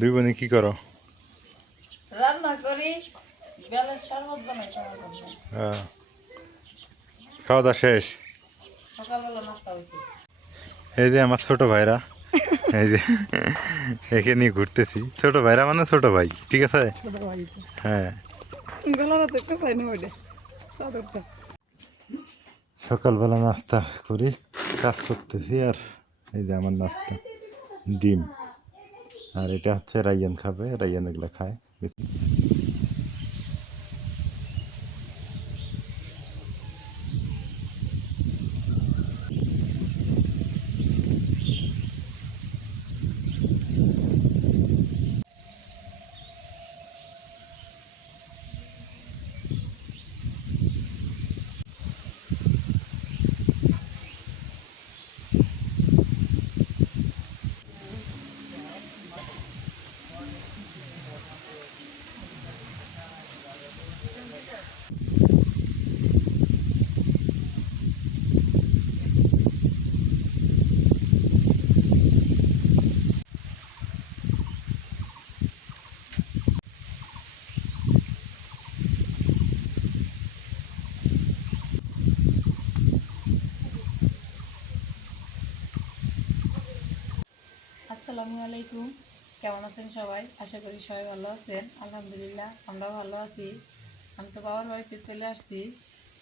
দুই বোনে কি করো? রান্না করি, বেলার শরবত বানাই খাওয়ার জন্য। আহ, খাওয়া দাওয়া শেষ? সকালবেলা নাস্তা হয়েছে। এই যে আমার ছোট ভাইরা, এই যে একে নিয়ে ঘুরতেছি। ছোট ভাইরা মানে ছোট ভাই, ঠিক আছে? হ্যাঁ, সকালবেলা নাস্তা করি, কাজ করতেছি। আর এই যে আমার নাস্তা, ডিম। আর এটা হচ্ছে রাইয়ান খাবে, রাইয়ান এগুলো খায়। আসসালামু আলাইকুম, কেমন আছেন সবাই? আশা করি সবাই ভালো আছেন। আলহামদুলিল্লাহ আমরাও ভালো আছি। আমি তো বাবার বাড়িতে চলে আসছি।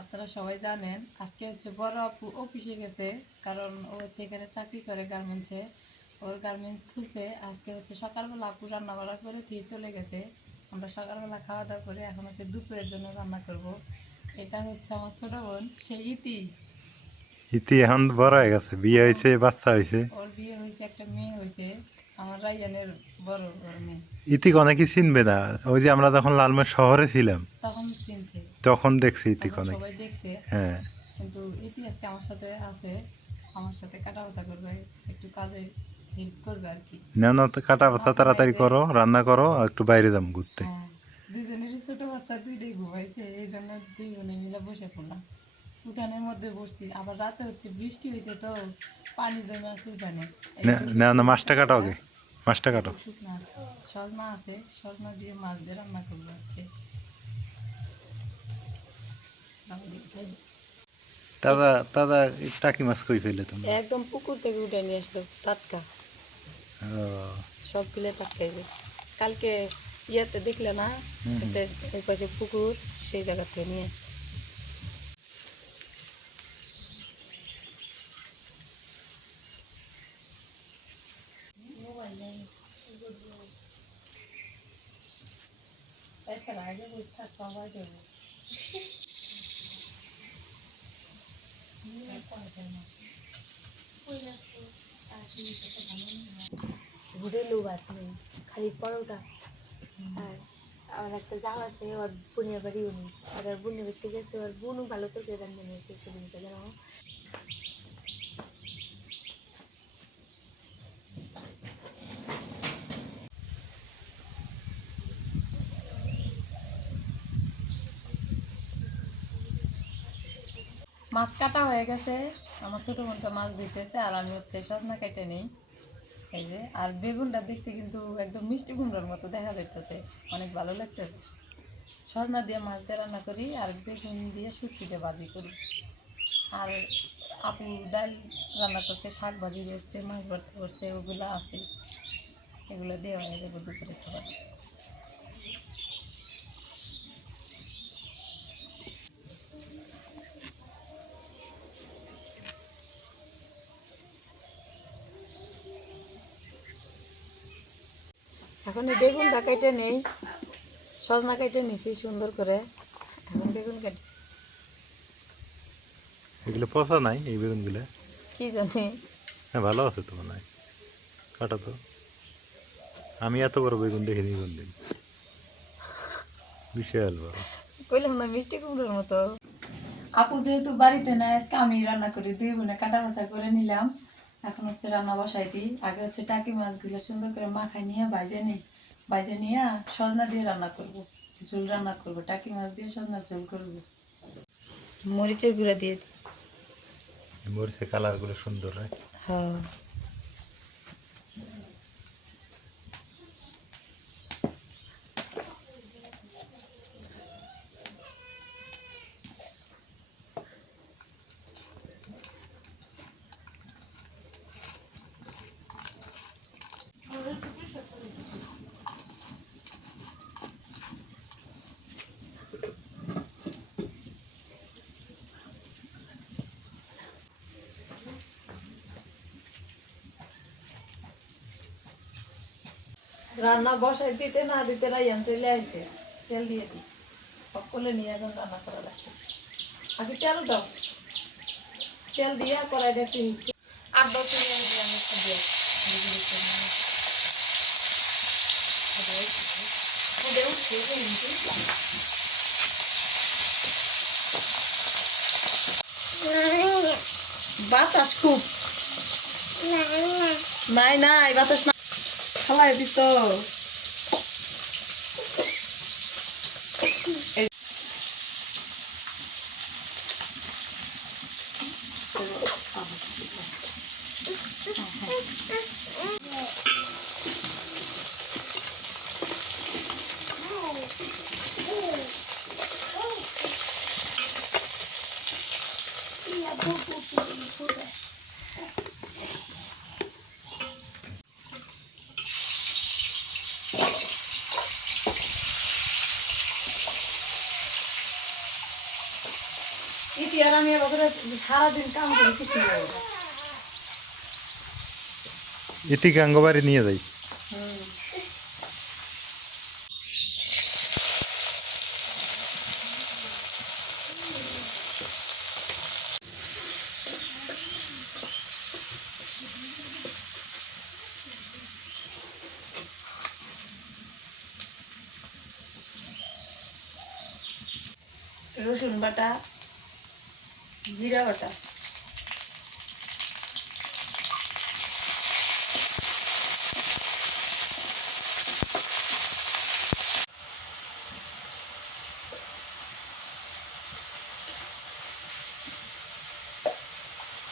আপনারা সবাই জানেন আজকে হচ্ছে বড় আপু অফিসে গেছে, কারণ ও হচ্ছে এখানে চাকরি করে গার্মেন্টসে। ওর গার্মেন্টস খুলছে। আজকে হচ্ছে সকালবেলা আপু রান্না বাড়া করে দিয়ে চলে গেছে। আমরা সকালবেলা খাওয়া দাওয়া করে এখন হচ্ছে দুপুরের জন্য রান্না করব। এটা হচ্ছে আমার ছোট বোন, সেই ইতি। ইতি এখন বড় হয়ে গেছে, বিয়ে হয়েছে, বাচ্চা হয়েছে। ওর বিয়ে হয়েছে, একটা মেয়ে হয়েছে। আমার রাইয়ানের বড় বড় মেয়ে। ইতি অনেকই চিনবে না। ওই যে আমরা যখন লালমোহন শহরে ছিলাম তখন চিনছে, তখন দেখছি ইতি তখন অনেক। সবাই দেখছে। হ্যাঁ, কিন্তু ইতি আজকে আমার সাথে আছে, আমার সাথে কাটা বাছা করবে, একটু কাজে হেল্প করবে আর কি। না না, তো কাটা বাছা তাড়াতাড়ি করো, রান্না করো, আর একটু বাইরে যাম ঘুরতে। হ্যাঁ, দুজনেরই ছোট বাচ্চা, দুইটাই ঘুমাইছে, এই জন্য দুই বোনে মিলে বসে পড়লাম। উঠানের মধ্যে বসছি, আবার রাতে হচ্ছে বৃষ্টি হয়েছে, তো পানি জমে আছে উঠানে। না না না, মাছটা কাটো আগে, মাছটা কাটো। শুকনা আছে, সজনা আছে, সজনা দিয়ে মাছ দিয়ে রান্না করবো আজকে। দাদা দাদা, টাকি মাছ কই ফেলে তুমি? একদম পুকুর থেকে উঠে নিয়ে আসলো, টাটকা, ও, সবগুলো টাটকাই যে। কালকে ইয়াতে দেখলে না, একটা এই পাশে পুকুর, সেই জায়গা থেকে নিয়ে আসছে। ঘুরেলু ভাত নেই, খালি পরোটা। আর আমার একটা যাও আছে, ওর বুনিয়া বাড়ি উনি, আর ওর বুনিয়া বাড়িতে গেছে, ওর বুনু ভালো তো রান্না নিয়েছে সেদিনকে জানো। মাছ কাটা হয়ে গেছে, আমার ছোট বোনটা মাছ দিতেছে, আর আমি হচ্ছে সজনা কেটে নেই। এই যে, আর বেগুনটা দেখতে কিন্তু একদম মিষ্টি কুমড়ার মতো দেখা যাইতেছে, অনেক ভালো লাগতেছে। সজনা দিয়ে মাছ দিয়ে রান্না করি, আর বেগুন দিয়ে শুটকি দিয়ে ভাজি করি। আর আপু ডাল রান্না করছে, শাক ভাজি করছে, মাছ ভর্তা করছে, ওগুলো আছে, এগুলো দিয়ে হয়ে যাবে দুপুরে খাবার। এখন এই বেগুনটা কেটে নেই, সজনা কেটে নিছি সুন্দর করে, এখন বেগুন কাটি। এগুলো পচা নাই এই বেগুনগুলো? কি জানি, হ্যাঁ, ভালো আছে তো মনে হয়। কাটা তো, আমি এত বড় বেগুন দেখিনি কোনদিন, বিশাল বড়। কইলাম না মিষ্টি কুমড়োর মতো। আপু যেহেতু বাড়িতে না, আজকে আমি রান্না করি, দুই বোনে কাটা বাছা করে নিলাম। এখন হচ্ছে রান্না বসাই দিই। আগে হচ্ছে টাকি মাছগুলো সুন্দর করে মাখাই নিয়ে ভাজে নিই, ভাজে নিয়ে সজনা দিয়ে রান্না করব, ঝোল রান্না করব, টাকি মাছ দিয়ে সজনা ঝোল করব। মরিচের গুঁড়া দিয়ে দিই। মরিচের কালারগুলো সুন্দর, হয়। হ্যাঁ, রান্না বসাই দিতে না দিতে রাইয়ান চলে আসে, তেল দিয়ে দিই সকলে নিয়ে এখন রান্না করা লাগছে। আগে তেল দাও, তেল দিয়ে কড়াই দেখতে আর 10 মিনিট আমি একটু দিয়ে বাতাস খুব নাই নাই বাতাস না খালাই দিস ইতি আর আমি এবার সারাদিন কাম করে কিছু নেই। ইতিকে আঙ্গবাড়ি নিয়ে যাই। রসুন বাটা, জিরা বাটা,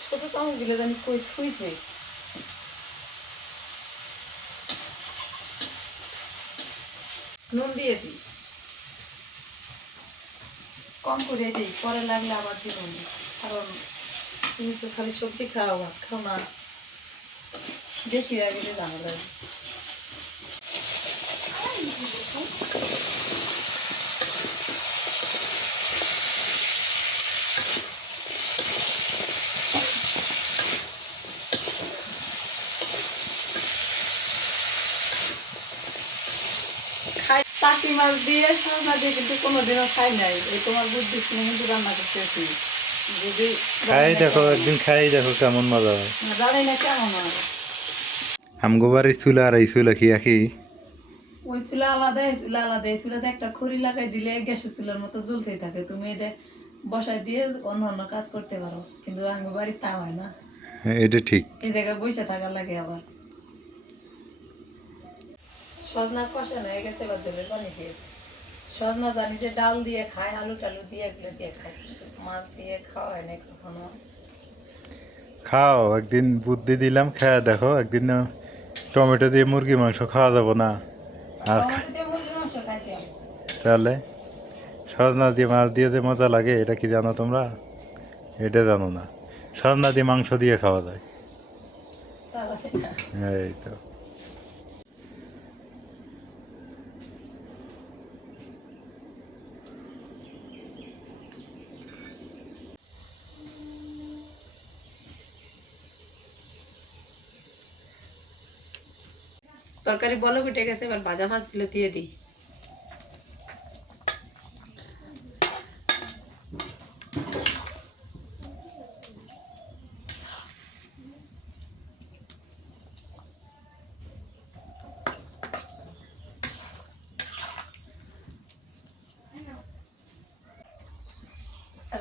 ছোট চামচ দিলে জানি কই থুইছে। নুন দিয়ে দিই, কম করে দিই, পরে লাগলে আবার দিব না। কারণ তুমি তো খালি সবজি খাও, ভাত খাও না, বেশি হয়ে গেলে জানা লাগে। খাই টাকি মাছ দিয়ে সজনা দিয়ে কিন্তু কোনোদিনও খাই নাই। এই তোমার বুদ্ধি শুনে কিন্তু রান্না করতেছি। যদি খাই দেখো, একদিন খাই দেখো কেমন মজা হয়। জানি না কেমন হয়। আমগো বাড়ির চুলা আর এই চুলা কি একই? ওই চুলা আলাদা, এই চুলা আলাদা। এই চুলাতে একটা খড়ি লাগাই দিলে গ্যাসের চুলার মতো জ্বলতেই থাকে, তুমি এটা বসাই দিয়ে অন্য অন্য কাজ করতে পারো। কিন্তু আমার বাড়ির তা হয় না, হ্যাঁ, এটা ঠিক। এই জায়গায় বসে থাকা লাগে। আবার সজনা কষা হয়ে গেছে, এবার জলের পানি দিয়ে সজনা জানি যে ডাল দিয়ে খায়, আলু টালু দিয়ে এগুলো দিয়ে খায়, কিন্তু মাছ দিয়ে খাওয়া হয় না কখনো। খাও, একদিন বুদ্ধি দিলাম, খাওয়া দেখো। একদিন টমেটো দিয়ে মুরগি মাংস খাওয়া যাবো না? আর টমেটো দিয়ে মুরগির মাংস খাইতে হবে। তাহলে সজনা দিয়ে মাছ দিয়ে যে মজা লাগে, এটা কি জানো তোমরা? এটা জানো না। সজনা দিয়ে মাংস দিয়ে খাওয়া যায়। তাহলে এই তো। তরকারি বলো ফুটে গেছে, এবার ভাজা মাছগুলো দিয়ে দিই।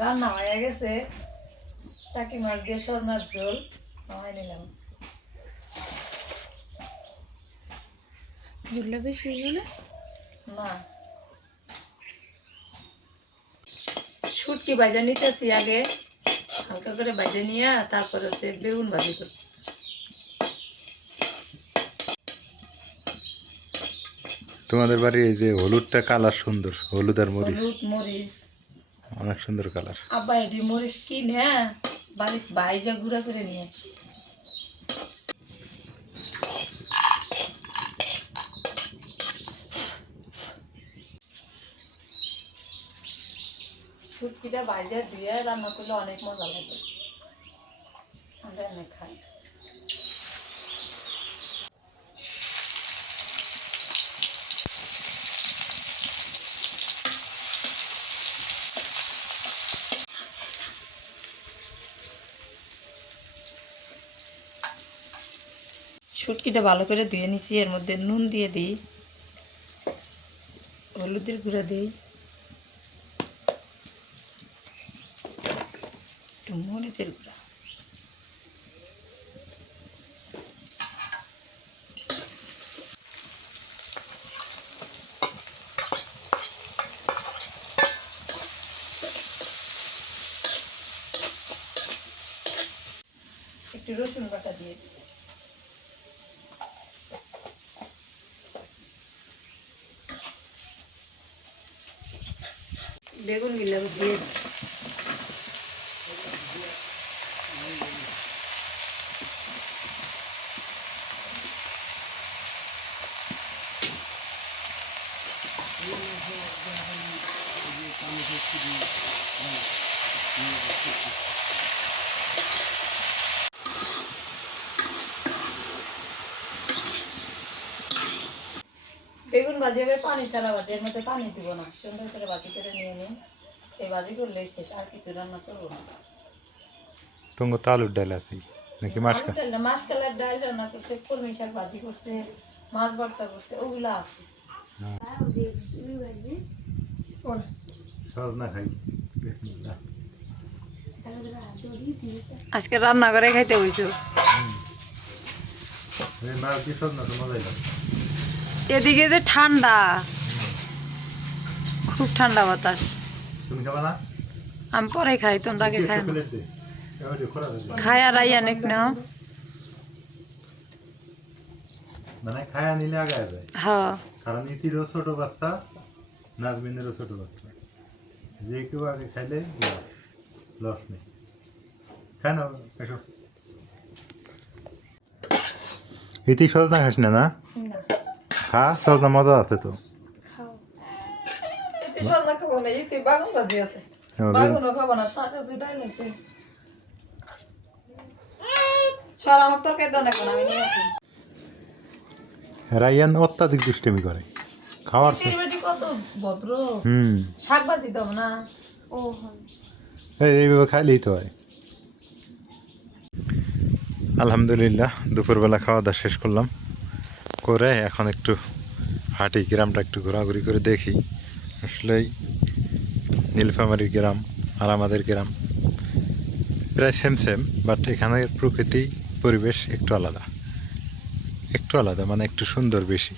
রান্না হয়ে গেছে, টাকি মাছ দিয়ে সজনার ঝোল নামাই নিলাম। ঝুলটা বেশি হইল না? না, শুটকি ভাজা নিতেছি আগে, হালকা করে ভাজা নিয়ে তারপর হচ্ছে বেগুন ভাজি করছি। তোমাদের বাড়ি এই যে হলুদটা কালার সুন্দর, হলুদ আর মরিচ, হলুদ মরিচ অনেক সুন্দর কালার। আব্বা এটি মরিচ কিনে বাড়িতে ভাইজা গুঁড়া করে নিয়ে আসি। শুটকিটা ভাইজা দিয়ে রান্না করলে অনেক মজা লাগে, আমরা অনেক খাই। শুটকিটা ভালো করে ধুয়ে নিছি, এর মধ্যে নুন দিয়ে দিই, হলুদের গুঁড়া দিই, একটু মরিচের গুঁড়া, একটু রসুন বাটা দিয়ে দিই। বেগুন গুলো দিয়ে দিই। বেগুন ভাজি হবে পানি ছাড়া ভাজি, এর মধ্যে পানি দিব না, সুন্দর করে ভাজি করে নিয়ে নিন। এই ভাজি করলে শেষ, আর কিছু রান্না করবো না। তোমার তো আলুর ডাল আছে নাকি মাসকা? মাসকালের ডাল রান্না করছে, কলমি শাক ভাজি করছে, মাছ ভর্তা করছে, ওগুলো আছে। সহজ না খাই। আজকে রান্না করে খাইতে হইছো। মাছ দিয়ে সহজ না তো মজাই লাগে। এদিকে যে ঠান্ডা, খুব ঠান্ডা বাতাস। তুমি খাবা না? আমি পরে খাই, তোমরা আগে খাই না। প্লেট দে। এবার খোলা দে। খাই আর আই অনেক না। মানে খায়া নিলে আগায় যায়। হ্যাঁ, কারণ ইতিরও ছোট বাচ্চা, নাজমিনেরও ছোট বাচ্চা, যে কেউ আগে খাইলে লস নেই। খায় না এসব। ইতি সজনা খাস না? না খা, সজনা মজা আছে তো। এতে সজনা খাবো না, এতে বাগুন ভাজি আছে। বাগুনও খাবো না, শাক আছে, ডাল আছে। ছড়া আমার তরকারি দাও না কেন, আমি নিয়ে আসি। রায়ান অত্যাধিক দুষ্টেমি করে খাওয়ার কত ভদ্র। হুম, শাক ভাজি দাও না। ও এইভাবে খাইলেই তো হয়। আলহামদুলিল্লাহ দুপুরবেলা খাওয়া দাওয়া শেষ করলাম, করে এখন একটু হাঁটি, গ্রামটা একটু ঘোরাঘুরি করে দেখি। আসলেই নীলফামারীর গ্রাম আর আমাদের গ্রাম প্রায় সেম সেম, বাট এখানের প্রকৃতি পরিবেশ একটু আলাদা, একটু আলাদা মানে একটু সুন্দর বেশি।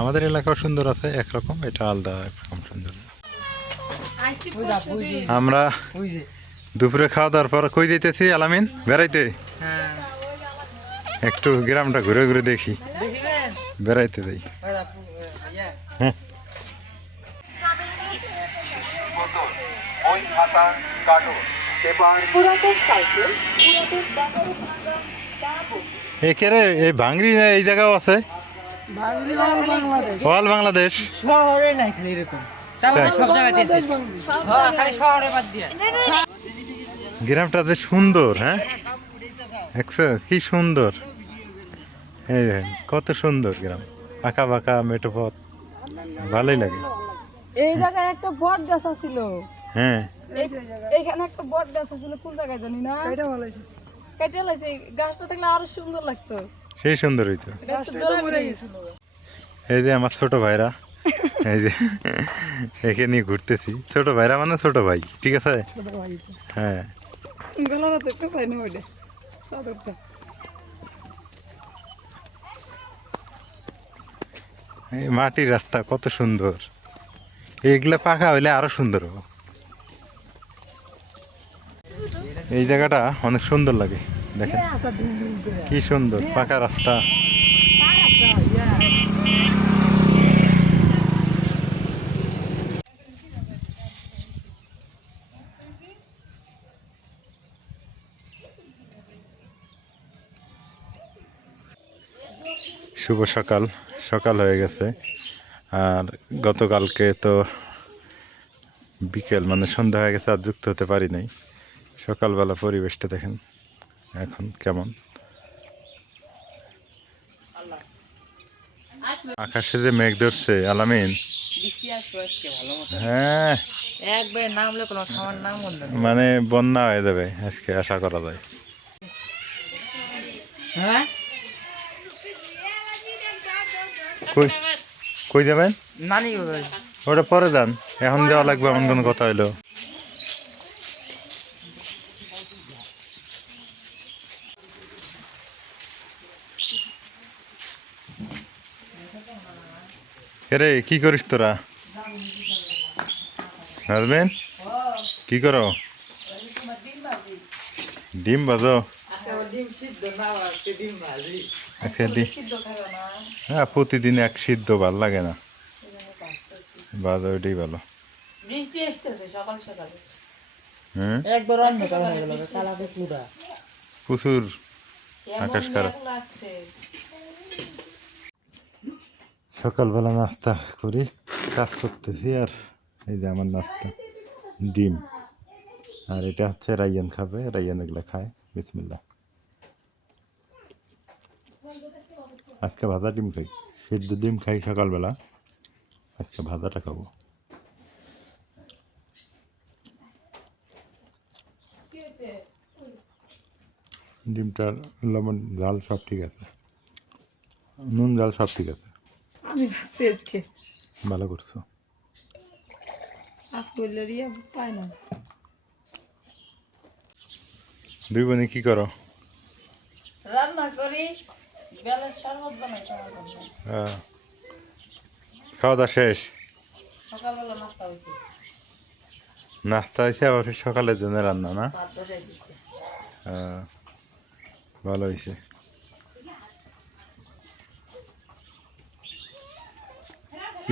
আমাদের এলাকাও সুন্দর আছে একরকম, এটা আলাদা একরকম সুন্দর। আমরা দুপুরে খাওয়া দাওয়ার পর কই দিতেছি আলামিন বেড়াইতে, একটু গ্রামটা ঘুরে ঘুরে দেখি, বেড়াইতে যাই। হ্যাঁ, একেরে এই ভাঙড়ি এই জায়গাও আছে, অল বাংলাদেশ। শহরে নাই খালি এরকম, তারপরে সব জায়গাতে আছে। হ্যাঁ, খালি শহরে বাদ দিয়ে। গ্রামটা যে সুন্দর, হ্যাঁ দেখছো কি সুন্দর, এই দেখেন কত সুন্দর গ্রাম, আঁকা বাঁকা মেঠো পথ, ভালোই লাগে। এই জায়গায় একটা বট গাছ ছিল। হ্যাঁ, এইখানে একটা বট গাছ ছিল, কোন জায়গায় জানি না। এটা ভালো হয়েছে, কেটে লাইছে। গাছটা থাকলে আরো সুন্দর লাগতো, সেই সুন্দর হইতো। গাছটা জোড়া মরে গেছিল। এই যে আমার ছোট ভাইরা, এই যে একে নিয়ে ঘুরতেছি। ছোট ভাইরা মানে ছোট ভাই, ঠিক আছে। হ্যাঁ, গলার তো একটু পাই না ওইটা চাদরটা। এই মাটির রাস্তা কত সুন্দর, এইগুলা পাকা হইলে আরো সুন্দর হবে। এই জায়গাটা অনেক সুন্দর লাগে, দেখেন কি সুন্দর পাকা রাস্তা। শুভ সকাল, সকাল হয়ে গেছে। আর গতকালকে তো বিকেল মানে সন্ধ্যা হয়ে গেছে, আর যুক্ত হতে পারি নাই। সকালবেলা পরিবেশটা দেখেন এখন কেমন, আকাশে যে মেঘ ধরছে আলামিন। হ্যাঁ, একবার নামলে কোনো আমার নাম বললো না। মানে বন্যা হয়ে যাবে আজকে, আশা করা যায়। হ্যাঁ, কই কই যাবেন? নানি ওটা পরে যান, এখন যাওয়া লাগবে এমন কোনো কথা হইলো? এরে কি করিস তোরা? নাজবেন কি করো? ডিম ভাজো? আচ্ছা হ্যাঁ, প্রতিদিন এক সিদ্ধ ভাল লাগে না, ভাজা ওইটাই ভালো। বৃষ্টি আসতেছে সকাল সকালে। হ্যাঁ একবার অন্ধকার হয়ে গেল, কালাকে পুরা। প্রচুর কেমন আকাশ খারাপ। মেঘ লাগছে। সকালবেলা নাস্তা করি, কাজ করতেছি। আর এই যে আমার নাস্তা, ডিম। আর এটা হচ্ছে রাইয়ান খাবে, রাইয়ান এগুলো খায়। বিসমিল্লাহ। আজকে ভাজা ডিম খাই, সিদ্ধ ডিম খাই সকালবেলা, আজকে ভাজাটা খাবো। ডিমটার লবণ ঝাল সব ঠিক আছে, নুন ঝাল সব ঠিক আছে। আমি ভাবছি আজকে ভালো করছো। আপুলের ইয়ে পায় না। দুই বোনে কি করো? রান্না করি, বেলার শরবত বানাই খাওয়ার জন্য। খাওয়া দাওয়া শেষ? সকালবেলা নাস্তা হয়েছে, নাস্তা হয়েছে, আবার সকালের জন্য রান্না না? ভাত বসাই দিচ্ছে। ভালো হয়েছে।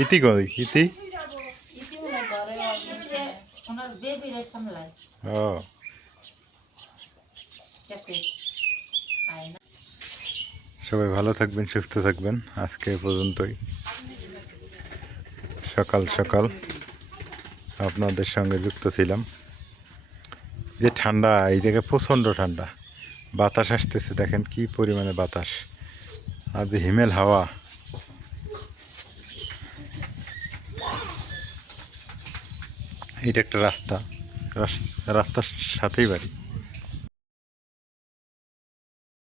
ইতি কই ইতি? ইতি মনে ঘরে ওনার বেবি রে সামলায়। ও গেছে আয় না। সবাই ভালো থাকবেন, সুস্থ থাকবেন। আজকে এ পর্যন্তই। সকাল সকাল আপনাদের সঙ্গে যুক্ত ছিলাম। যে ঠান্ডা, এই জায়গায় প্রচণ্ড ঠান্ডা, বাতাস আসতেছে, দেখেন কি পরিমাণে বাতাস, আর যে হিমেল হাওয়া। এটা একটা রাস্তা, রাস্তার সাথেই বাড়ি।